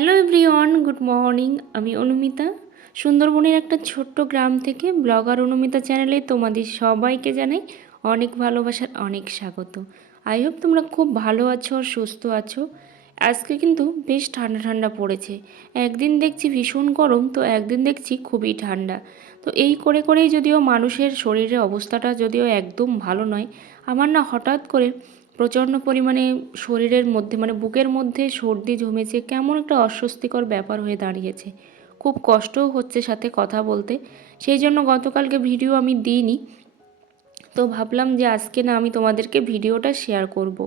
Hello everyone, good morning. আমি অনুমিতা। সুন্দরবনের একটা ছোট্ট গ্রাম থেকে ব্লগার অনুমিতা চ্যানেলে তোমাদের সবাইকে জানাই অনেক ভালোবাসার অনেক স্বাগত। আই হোপ তোমরা খুব ভালো আছো আর সুস্থ আছো। আজকে কিন্তু বেশ ঠান্ডা ঠান্ডা পড়েছে। একদিন দেখছি ভীষণ গরম, তো একদিন দেখছি খুবই ঠান্ডা। তো এই করে করেই যদিও মানুষের শরীরের অবস্থাটা যদিও একদম ভালো নয়, আমার না হঠাৎ করে প্রচণ্ড পরিমাণে শরীরের মধ্যে মানে বুকের মধ্যে সর্দি জমেছে, কেমন একটা অস্বস্তিকর ব্যাপার হয়ে দাঁড়িয়েছে। খুব কষ্টও হচ্ছে সাথে কথা বলতে। সেই জন্য গতকালকে ভিডিও আমি দিইনি। তো ভাবলাম যে আজকে না আমি তোমাদেরকে ভিডিওটা শেয়ার করব।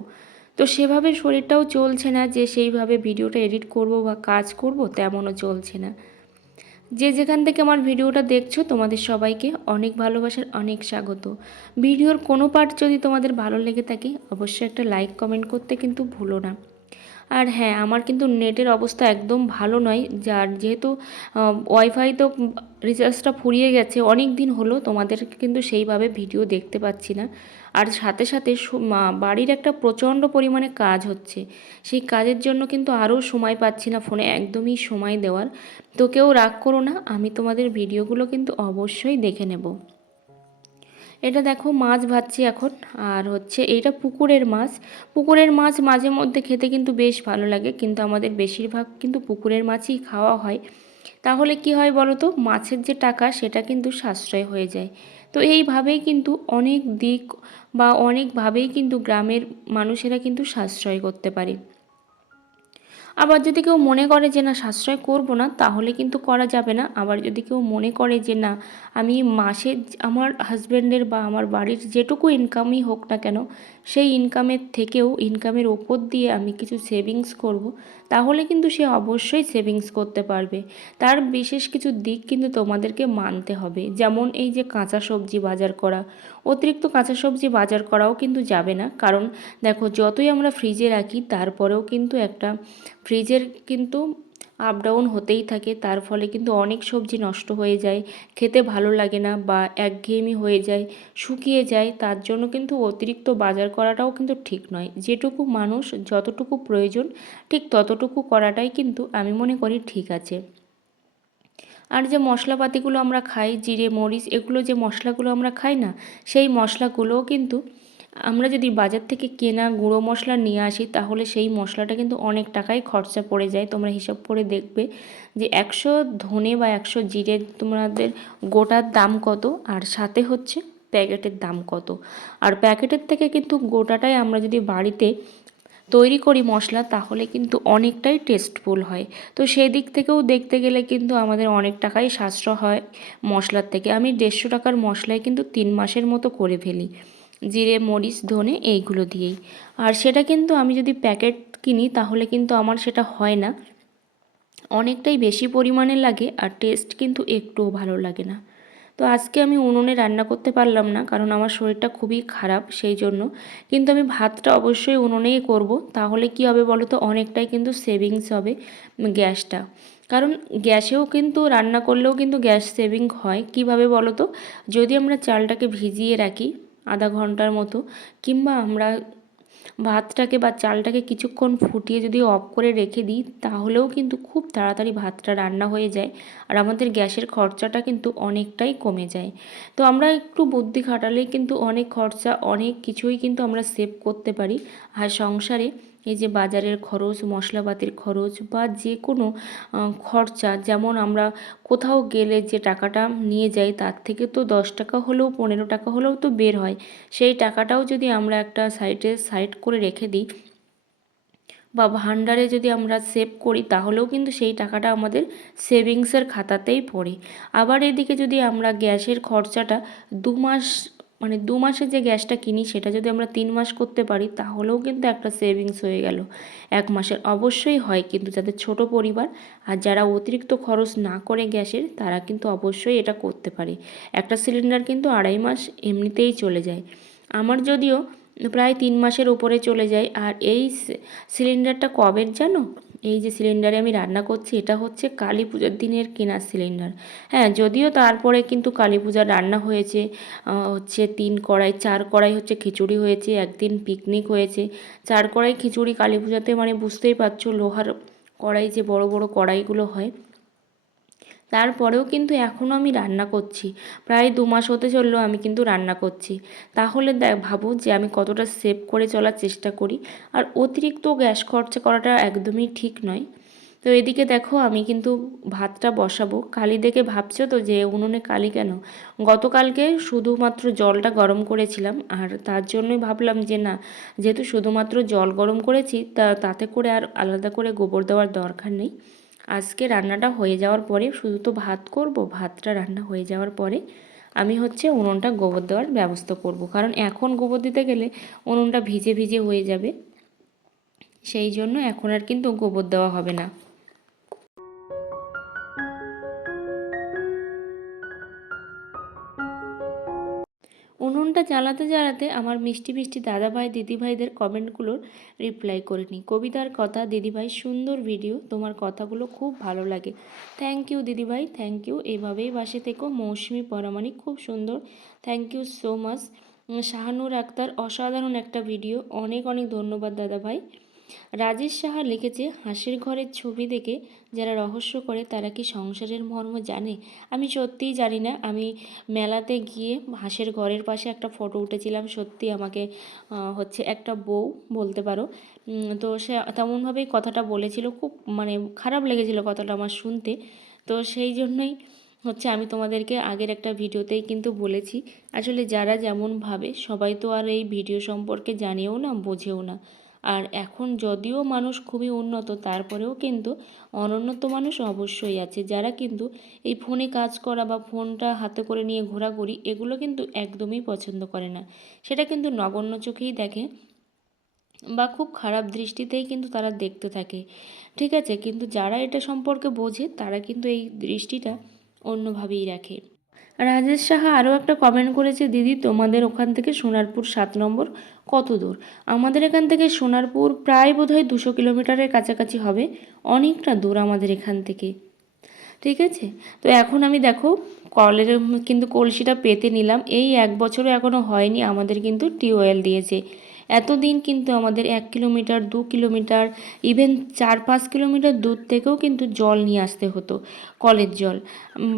তো সেভাবে শরীরটাও চলছে না যে সেইভাবে ভিডিওটা এডিট করব বা কাজ করব, তেমনও চলছে না। যে যেখান থেকে আমার ভিডিওটা দেখছ, তোমাদের সবাইকে অনেক ভালোবাসার অনেক স্বাগত। ভিডিওর কোনো পার্ট যদি তোমাদের ভালো লেগে থাকে, অবশ্যই একটা লাইক কমেন্ট করতে কিন্তু ভুলো না। আর হ্যাঁ আমার কিন্তু নেটের অবস্থা একদম ভালো নয়। যার যেহেতু ওয়াইফাই তো রিচার্জটা ফুরিয়ে গেছে অনেক দিন হলো তোমাদের কিন্তু সেইভাবে ভিডিও দেখতে পাচ্ছি না। আর সাথে সাথে বাড়ির একটা প্রচণ্ড পরিমাণে কাজ হচ্ছে। সেই কাজের জন্য কিন্তু আরও সময় পাচ্ছি না ফোনে, একদমই সময় দেওয়ার। তো কেউ রাগ করো না, আমি তোমাদের ভিডিওগুলো কিন্তু অবশ্যই দেখে নেব। এটা দেখো মাছ ভাজছি এখন, আর হচ্ছে এইটা পুকুরের মাছ। পুকুরের মাছ মাঝে মধ্যে খেতে কিন্তু বেশ ভালো লাগে, কিন্তু আমাদের বেশিরভাগ কিন্তু পুকুরের মাছই খাওয়া হয়। তাহলে কি হয় বলো তো মাছের যে টাকা সেটা কিন্তু সাশ্রয় হয়ে যায়। তো এইভাবেই কিন্তু অনেক দিক বা অনেকভাবেই কিন্তু গ্রামের মানুষেরা কিন্তু সাশ্রয় করতে পারে। আবার যদি কেউ মনে করে যে না, সাশ্রয় করব না, তাহলে কিন্তু করা যাবে না। আবার যদি কেউ মনে করে যে না, আমি মাসে আমার হাজব্যান্ডের বা আমার বাড়ির যেটুকু ইনকামই হোক না কেন, সেই ইনকামের থেকেও ইনকামের ওপর দিয়ে আমি কিছু সেভিংস করব, তাহলে কিন্তু সে অবশ্যই সেভিংস করতে পারবে। তার বিশেষ কিছু দিক কিন্তু তোমাদেরকে মানতে হবে। যেমন এই যে কাঁচা সবজি বাজার করা, অতিরিক্ত কাঁচা সবজি বাজার করাও কিন্তু যাবে না। কারণ দেখো, যতই আমরা ফ্রিজে রাখি, তারপরেও কিন্তু একটা ফ্রিজের কিন্তু আপ ডাউন হতেই থাকে, তার ফলে কিন্তু অনেক সবজি নষ্ট হয়ে যায়, খেতে ভালো লাগে না বা একঘেয়েমি হয়ে যায়, শুকিয়ে যায়, তার জন্য কিন্তু অতিরিক্ত বাজার করাটাও কিন্তু ঠিক নয়। যেটুকু মানুষ যতটুকু প্রয়োজন, ঠিক ততটুকু করাটাই কিন্তু আমি মনে করি ঠিক আছে। আর যে মশলাপাতিগুলো আমরা খাই, জিরে, মরিচ, এগুলো যে মশলাগুলো আমরা খাই না, সেই মশলাগুলোও কিন্তু আমরা যদি বাজার থেকে কেনা গুঁড়ো মশলা নিয়ে আসি, তাহলে সেই মশলাটা কিন্তু অনেক টাকাই খরচা পড়ে যায়। তোমরা হিসাব করে দেখবে যে একশো ধনে বা একশো জিরে তোমাদের গোটার দাম কত, আর সাথে হচ্ছে প্যাকেটের দাম কত। আর প্যাকেটের থেকে কিন্তু গোটাটাই আমরা যদি বাড়িতে তৈরি করি মশলা, তাহলে কিন্তু অনেকটাই টেস্টফুল হয়। তো সেই দিক থেকেও দেখতে গেলে কিন্তু আমাদের অনেক টাকাই সাশ্রয় হয় মশলার থেকে। আমি দেড়শো টাকার মশলায় কিন্তু তিন মাসের মতো করে ফেলি। জিরে, মরিচ, ধনে এইগুলো দিয়েই। আর সেটা কিন্তু আমি যদি প্যাকেট কিনি তাহলে কিন্তু আমার সেটা হয় না। অনেকটাই বেশি পরিমাণে লাগে আর টেস্ট কিন্তু একটুও ভালো লাগে না। তো আজকে আমি উনুনে রান্না করতে পারলাম না কারণ আমার শরীরটা খুবই খারাপ সেই জন্য। কিন্তু আমি ভাতটা অবশ্যই উনুনেই করব। তাহলে কি হবে বলো তো? অনেকটাই কিন্তু সেভিংস হবে গ্যাসটা। কারণ গ্যাসেও কিন্তু রান্না করলেও কিন্তু গ্যাস সেভিং হয়। কীভাবে বলো তো? যদি আমরা চালটাকে ভিজিয়ে রাখি আধা ঘণ্টার মতো, কিংবা আমরা ভাতটাকে বা চালটাকে কিছুক্ষণ ফুটিয়ে যদি অফ করে রেখে দিই, তাহলেও কিন্তু খুব তাড়াতাড়ি ভাতটা রান্না হয়ে যায় আর আমাদের গ্যাসের খরচাটা কিন্তু অনেকটাই কমে যায়। তো আমরা একটু বুদ্ধি খাটালেই কিন্তু অনেক খরচা, অনেক কিছুই কিন্তু আমরা সেভ করতে পারি আর সংসারে এই যে বাজারের খরচ, মশলাপাতির খরচ বা যে কোনো খরচা, যেমন আমরা কোথাও গেলে যে টাকাটা নিয়ে যাই তার থেকে তো দশ টাকা হলেও পনেরো টাকা হলেও তো বের হয়। সেই টাকাটাও যদি আমরা একটা সাইডে সাইড করে রেখে দিই বা ভান্ডারে যদি আমরা সেভ করি তাহলেও কিন্তু সেই টাকাটা আমাদের সেভিংসের খাতাতেই পড়ে। আবার এদিকে যদি আমরা গ্যাসের খরচাটা দু মাস মানে দু মাসে যে গ্যাসটা কিনি, সেটা যদি আমরা তিন মাস করতে পারি, তাহলেও কিন্তু একটা সেভিংস হয়ে গেল। এক মাসের অবশ্যই হয় কিন্তু যাদের ছোট পরিবার আর যারা অতিরিক্ত খরচ না করে গ্যাসের, তারা কিন্তু অবশ্যই এটা করতে পারে। একটা সিলিন্ডার কিন্তু আড়াই মাস এমনিতেই চলে যায়। আমার যদিও প্রায় তিন মাসের উপরে চলে যায়। আর এই সিলিন্ডারটা কবের জানো? এই যে সিলিন্ডারে আমি রান্না করছি, এটা হচ্ছে কালী পূজার দিনের কেনার সিলিন্ডার হ্যাঁ যদিও তারপরে কিন্তু কালী পূজার রান্না হয়েছে হচ্ছে তিন কড়াই, চার কড়াই হচ্ছে খিচুড়ি হয়েছে, একদিন পিকনিক হয়েছে। চার কড়াই খিচুড়ি কালী পূজাতে মানে বুঝতেই পারছ, লোহার কড়াই যে বড় বড় কড়াইগুলো হয় তারপরেও কিন্তু এখনও আমি রান্না করছি। প্রায় দু মাস হতে চললেও আমি কিন্তু রান্না করছি। তাহলে দেখ ভাবো যে আমি কতটা সেভ করে চলার চেষ্টা করি। আর অতিরিক্ত গ্যাস খরচা করাটা একদমই ঠিক নয়। তো এদিকে দেখো আমি কিন্তু ভাতটা বসাবো। কালি দেখে ভাবছ তো যে উনুনে কালি কেন? গতকালকে শুধুমাত্র জলটা গরম করেছিলাম। আর তার জন্যই ভাবলাম যে না, যেহেতু শুধুমাত্র জল গরম করেছি, তা তাতে করে আর আলাদা করে গোবর দেওয়ার দরকার নেই। আজকে রান্নাটা হয়ে যাওয়ার পরে শুধু তো ভাত করব, ভাতটা রান্না হয়ে যাওয়ার পরে আমি হচ্ছে উনুনটা গোবর দেওয়ার ব্যবস্থা করব। কারণ এখন গোবর দিতে গেলে উনুনটা ভিজে ভিজে হয়ে যাবে। সেই জন্য এখন আর কিন্তু গোবর দেওয়া হবে না। উনুনটা চালাতে চালাতে আমার মিষ্টি মিষ্টি দাদাভাই, দিদিভাইদের কমেন্টগুলোর রিপ্লাই করে নিই। কবিতার কথা, দিদিভাই, সুন্দর ভিডিও, তোমার কথাগুলো খুব ভালো লাগে। থ্যাংক ইউ দিদিভাই থ্যাংক ইউ এভাবেই বাসে থেকো। মৌসুমি পরামানিক খুব সুন্দর। Thank you so much Shahanur Akter, অসাধারণ একটা ভিডিও। অনেক অনেক ধন্যবাদ, দাদাভাই। রাজেশ সাহা লিখেছে, হাসির ঘরের ছবি দেখে যারা রহস্য করে তারা কি সংসারের মর্ম জানে? আমি সত্যিই জানি না। আমি মেলাতে গিয়ে হাঁসের ঘরের পাশে একটা ফটো উঠেছিলাম। সত্যি আমাকে হচ্ছে একটা বউ বলতে পারো। তো সে তেমনভাবেই কথাটা বলেছিল। খুব মানে খারাপ লেগেছিল কথাটা আমার শুনতে। তো সেই জন্যই হচ্ছে আমি তোমাদেরকে আগের একটা ভিডিওতেই কিন্তু বলেছি। আসলে যারা যেমন ভাবে সবাই তো আর এই ভিডিও সম্পর্কে জানেও না, বোঝেও না। আর এখন যদিও মানুষ খুবই উন্নত, তারপরেও কিন্তু অনুন্নত মানুষ অবশ্যই আছে। যারা কিন্তু এই ফোনে কাজ করা বা ফোনটা হাতে করে নিয়ে ঘোরাঘুরি, এগুলো কিন্তু একদমই পছন্দ করে না। সেটা কিন্তু নগণ্য চোখেই দেখে বা খুব খারাপ দৃষ্টিতেই কিন্তু তারা দেখতে থাকে। ঠিক আছে? কিন্তু যারা এটা সম্পর্কে বোঝে, তারা কিন্তু এই দৃষ্টিটা অন্যভাবেই রাখে। রাজেশ সাহা আরও একটা কমেন্ট করেছে, দিদি, তোমাদের ওখান থেকে সোনারপুর সাত নম্বর কত দূর? আমাদের এখান থেকে সোনারপুর প্রায় বোধহয় দুশো কিলোমিটারের কাছাকাছি হবে। অনেকটা দূর আমাদের এখান থেকে। ঠিক আছে? তো এখন আমি দেখো, কলের, কিন্তু কলসিটা পেতে নিলাম। এই এক বছরও এখনও হয়নি, আমাদের কিন্তু টিউবওয়েল দিয়েছে। এতদিন কিন্তু আমাদের এক কিলোমিটার, দু কিলোমিটার ইভেন চার পাঁচ কিলোমিটার দূর থেকেও কিন্তু জল নিয়ে আসতে হতো, কলের জল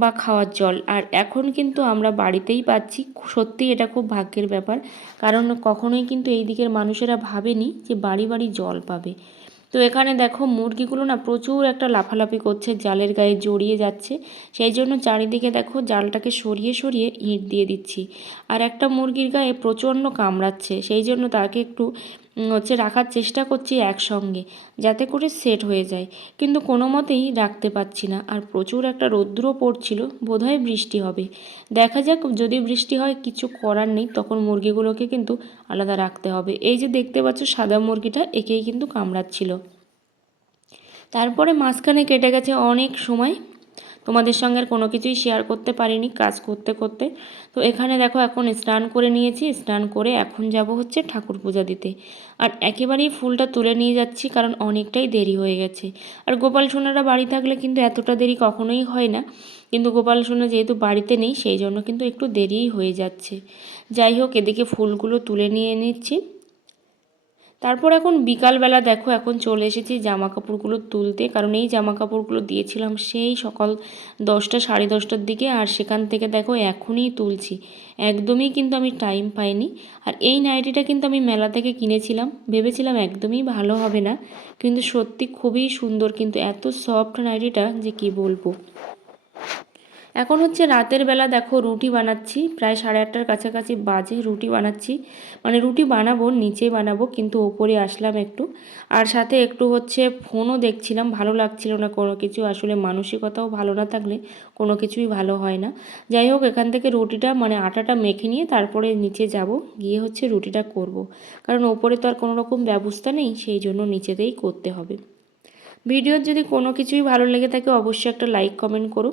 বা খাওয়ার জল। আর এখন কিন্তু আমরা বাড়িতেই পাচ্ছি সত্যিই এটা খুব ভাগ্যের ব্যাপার। কারণ কখনোই কিন্তু এই দিকের মানুষেরা ভাবেনি যে বাড়ি বাড়ি জল পাবে। তো এখানে দেখো মুরগিগুলো না প্রচুর একটা লাফালাফি করছে, জালের গায়ে জড়িয়ে যাচ্ছে। সেই জন্য চারিদিকে দেখো জালটাকে সরিয়ে সরিয়ে ইঁট দিয়ে দিচ্ছি। আর একটা মুরগির গায়ে প্রচণ্ড কামড়াচ্ছে, সেই জন্য তাকে একটু হচ্ছে রাখার চেষ্টা করছি একসঙ্গে, যাতে করে সেট হয়ে যায়। কিন্তু কোনো মতেই রাখতে পারছি না। আর প্রচুর একটা রৌদ্রও পড়ছিল, বোধহয় বৃষ্টি হবে। দেখা যাক, যদি বৃষ্টি হয়, কিছু করার নেই, তখন মুরগিগুলোকে কিন্তু আলাদা রাখতে হবে। এই যে দেখতে পাচ্ছ, সাদা মুরগিটা একেই কিন্তু কামড়াচ্ছিল। তারপরে মাঝখানে কেটে গেছে অনেক সময়। তোমাদের সঙ্গে আর কোনো কিছুই শেয়ার করতে পারিনি কাজ করতে করতে। তো এখানে দেখো এখন স্নান করে নিয়েছি, স্নান করে এখন যাব হচ্ছে ঠাকুর পূজা দিতে। আর একেবারেই ফুলটা তুলে নিয়ে যাচ্ছি কারণ অনেকটাই দেরি হয়ে গেছে। আর গোপাল সোনারা বাড়ি থাকলে কিন্তু এতটা দেরি কখনোই হয় না। কিন্তু গোপাল সোনা যেহেতু বাড়িতে নেই, সেই জন্য কিন্তু একটু দেরিই হয়ে যাচ্ছে। যাই হোক, এদিকে ফুলগুলো তুলে নিয়ে নিচ্ছি। তারপর এখন বিকালবেলা দেখো, এখন চলে এসেছি জামা কাপড়গুলো তুলতে। কারণ এই জামা কাপড়গুলো দিয়েছিলাম সেই সকাল দশটা, সাড়ে দশটার দিকে। আর সেখান থেকে দেখো, এখনই তুলছি। একদমই কিন্তু আমি টাইম পাইনি। আর এই নাইটিটা কিন্তু আমি মেলা থেকে কিনেছিলাম। ভেবেছিলাম একদমই ভালো হবে না। কিন্তু সত্যি খুবই সুন্দর, কিন্তু এত সফট নাইটিটা যে কি বলব? এখন হচ্ছে রাতের বেলা দেখো রুটি বানাচ্ছি, প্রায় সাড়ে আটটার কাছাকাছি বাজে রুটি বানাচ্ছি। মানে রুটি বানাবো, নিচে বানাবো, কিন্তু ওপরে আসলাম একটু। আর সাথে একটু হচ্ছে ফোনও দেখছিলাম, ভালো লাগছিল না কোনো কিছু। আসলে মানসিকতাও ভালো না থাকলে কোনো কিছুই ভালো হয় না। যাই হোক, এখান থেকে রুটিটা মানে আটাটা মেখে নিয়ে তারপরে নিচে যাব, গিয়ে হচ্ছে রুটিটা করব। কারণ ওপরে তো আর কোনো রকম ব্যবস্থা নেই, সেই জন্য নিচেতেই করতে হবে। ভিডিওর যদি কোনো কিছুই ভালো লেগে থাকে, অবশ্যই একটা লাইক, কমেন্ট করো।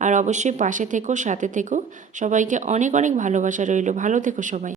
আর অবশ্যই পাশে থেকো সাথে থেকো। সবাইকে অনেক অনেক ভালোবাসা রইল। ভালো থেকো সবাই।